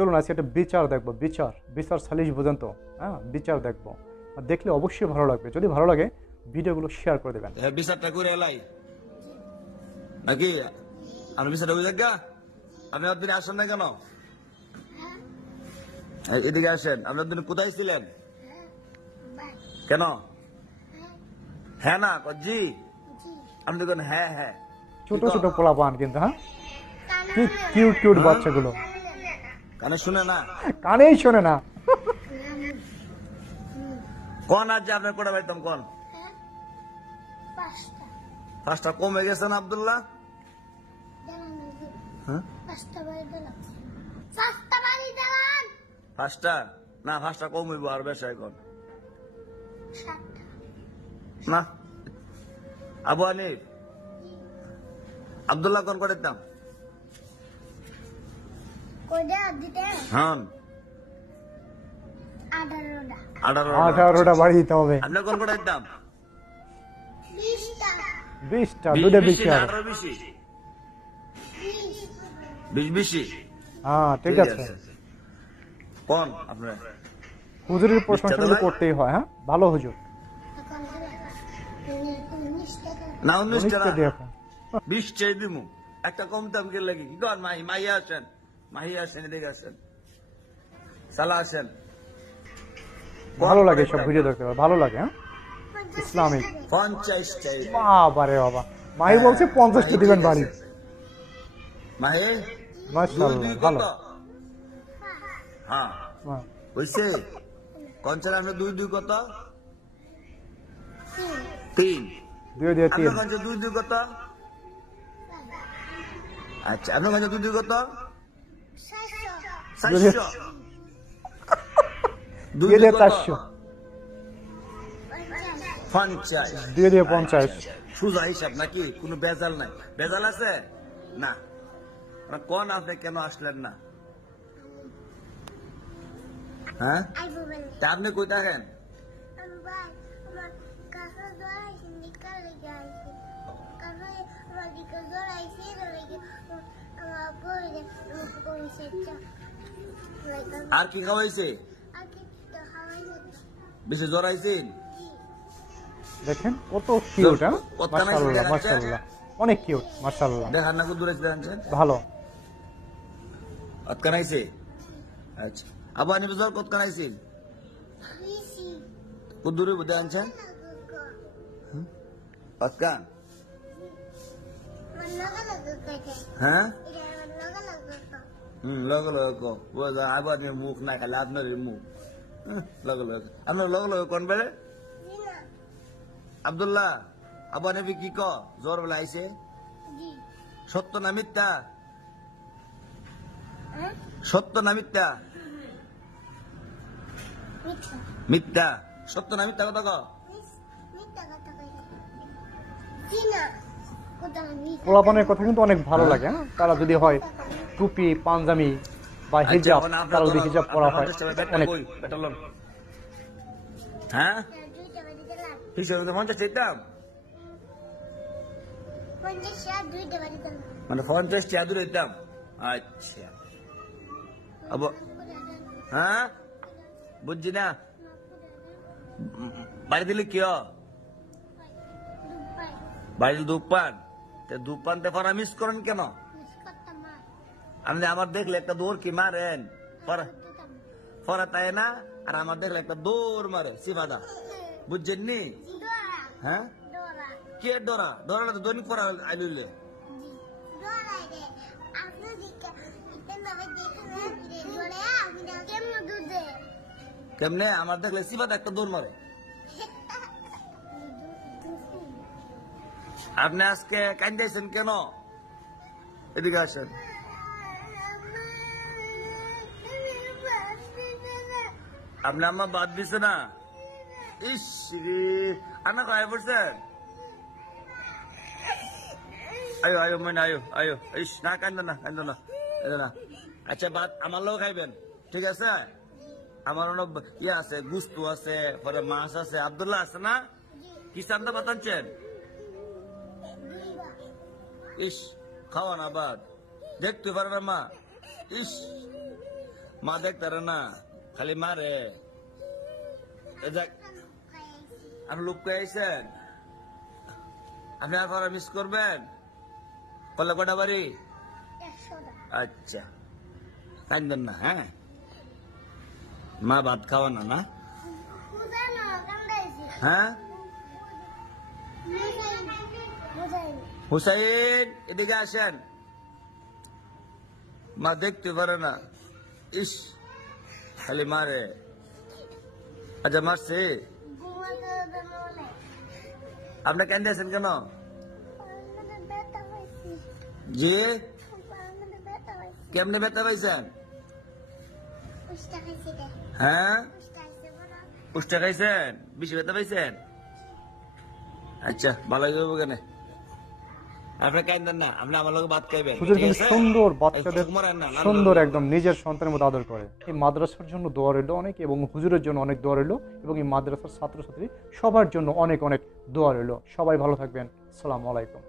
চলুন আজকে একটা বিচার দেখবো। বিচার বিচার সালিশ বোঝেন তো? হ্যাঁ, বিচার দেখবো। আর দেখলে অবশ্যই ভালো লাগবে। যদি ভালো লাগে ভিডিওগুলো শেয়ার করে দেবেন। বিচারটা করে এলাই নাকি আমি বিচারটা বুঝে গা। আপনি আপনি আসেন না কেন? এদিকে আসেন। আপনি আপনি কোথায় ছিলেন? কেন? হ্যাঁ না জি আপনি দেখুন। হ্যাঁ হ্যাঁ ছোট ছোট পোলা পান কিন্তু, হ্যাঁ, কি কিউট কিউট বাচ্চাগুলো। কানে শুনে না, কানেই শোনে না। কোন আজ যে আপনার কোটা পাইতাম কোন? পাঁচটা কমে গেছে না আব্দুল্লাহ? পাঁচটা না, পাঁচটা কম হইব আর বেশি এখন না। আবু হানিফ আব্দুল্লাহ কোন করে দিতাম? হ্যাঁ 18টা বাড়ি দিতে হবে। আপনার কোন করে দিতাম? 20টা, দুটো 20 আর 20 হ্যাঁ, ঠিক আছে। কোন আপনার হুজুরের প্রশংসা কিন্তু করতেই হয়। হ্যাঁ, ভালো হুজুর না। 19টা 20 চাই দিমু, একটা কম দাম কে লাগি কি কর? মাহিয়া আসেন, মাহিয়া আসেন, এদিকে আসেন, সালা আসেন। ভালো লাগে সব ভিডিও দেখতে, ভালো লাগে। হ্যাঁ, ইসলামিক 50 চাই। বাবারে বাবা, মাহি বলছে 50টা দিবেন বাড়ি। মাহি মাশাআল্লাহ, ভালো। হ্যাঁ বুঝছে কোন চাল? আপনার 2 কত? 3 2 দিয়ে 3। আপনার কাছে 2 কত? আচ্ছা আপনার কাছে 2 কত? 400। 2 দিয়ে 400, 50, 2 দিয়ে 50। সুজা হিসাব নাকি? কোনো বেজাল নাই? বেজাল আছে না? কোন আপনি কেন আসলেন না? হ্যাঁ, আপনি কই থাকেন? আর কি খাওয়াইছে? বেশি জ্বর আইছেন? দেখেন কত কিউট। হ্যাঁ, মাশাআল্লাহ মাশাআল্লাহ, অনেক কিউট মাশাআল্লাহ। দেখার না দূরে আনছেন? ভালো। কতক্ষণ আইছে? আচ্ছা আবার আমি জ্বর কতক্ষণ আইছেন? কত দূরে বুঝে আনছেন? কতক্ষণ? হ্যাঁ লগে লগে আবার মুখ না খালে আপনার মুখ লগে লগে আপনার লগে লগে কোন বেড়ে? আব্দুল্লাহ আবু হানিফ কি ক জ্বর বেলা আইছে? সত্য না মিথ্যা? সত্য না মিথ্যা? মিথ্যা। সত্য না মিথ্যা কথা ক। পোলাপানের কথা কিন্তু অনেক ভালো লাগে। হ্যাঁ, তারা যদি হয় টুপি পাঞ্জাবি বা হিজাব, তারা যদি হিজাব পরা হয় অনেক। হ্যাঁ হিসাবে 50 চাইতাম, মানে 50 টাকা দূরে দিতাম। আচ্ছা হ্যাঁ বুঝছি না। বাড়ি দিলে কি বাড়ি দুপান? দুপানতে ফরা মিস করেন কেন? আপনি আমার দেখলে একটা দৌড় কি মারেন? ফরা তাই না? আর আমার দেখলে একটা দৌড় মারে সিফাদা, বুঝছেন নি? হ্যাঁ কে ডরা? ডরা তো দৈনিক পড়া আইলে কেমনে? আমার দেখলে সিফাদা একটা দৌড় মারে। আপনি আজকে কান্দাইছেন কেন? এদিকে আসেন। আপনি আম্মা বাদ দিছে না? ইস রে আনা খায় পড়ছেন। আয়ো আয়ো মানে আয়ো আয়ো। ইস না কান্দো না কান্দো না না। আচ্ছা ভাত আমার লোক খাইবেন, ঠিক আছে? আমার অনেক ইয়ে আছে, গুস্তু আছে, পরে মাছ আছে। আব্দুল্লাহ আছে না? কি চান্দা বাতানছেন? ইস খাওয়া না বাদ দেখতে পারে না মা। ইস মা দেখতারে না, খালি মারে। আপনি লুপ আইছেন, আপনি আর পড়া মিস করবেন? কলে কটা বাড়ি? আচ্ছা, কাঁদবেন না, হ্যাঁ? মা ভাত খাওয়া না, না? হ্যাঁ, হুসাইন এদিকে আসেন। মা দেখতে পারে না, ইস খালি মারে। আচ্ছা মারছে, আপনি কেন দিয়েছেন কেন? জি, কেমনে ব্যথা পাইছেন? হ্যাঁ, পুষ্টা খাইছেন, বেশি ব্যথা পাইছেন? আচ্ছা, ভালো যাবো কেন? আপনি কাইন্দেন না, আপনি আমার লোক ভাত খাইবেন। হুজুর কিন্তু সুন্দর বাচ্চাদের না, সুন্দর একদম নিজের সন্তানের মতো আদর করে। এই মাদ্রাসার জন্য দোয়া রইল অনেক, এবং হুজুরের জন্য অনেক দোয়া রইল, এবং এই মাদ্রাসার ছাত্রছাত্রী সবার জন্য অনেক অনেক দোয়া রইল। সবাই ভালো থাকবেন। আসসালামু আলাইকুম।